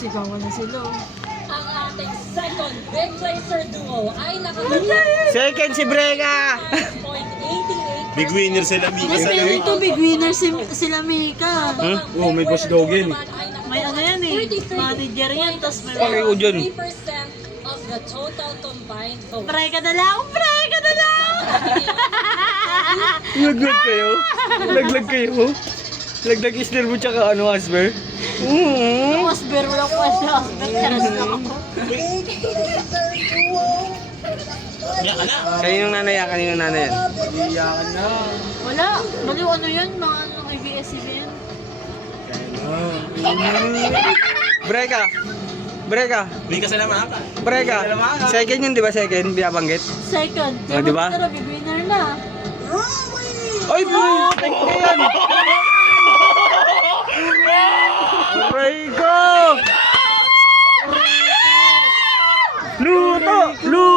Sigawan na sila. Ang ating second big placer duo ay nakakuha Second si Brega! 0.88%. Big winner sila, Mika. Mas meron ito, big winner sila Mika. Oh, may boss Dogen. May ano yan eh, manager yan, tas may Bakit ko dyan? 3% of the total combined vote. Pray ka na lang! Pray ka na lang! Laglag kayo? Laglag kayo? Laglag isner mo tsaka ano, Asper? Mas biro lang pa siya. Nagcharas lang ako. Kaninong nanay yan? Kaninong nanay yan? Iyakan na. Wala. Baliw ano yun? Mga anong ABS-CBN? Brega! Brega! Mika sila maka. Brega! Second yun, di ba second? Binabanggit? Second. Ah, di ba? Pero big winner na. Ay, putik na yan! Aray ko! Luto! Luto!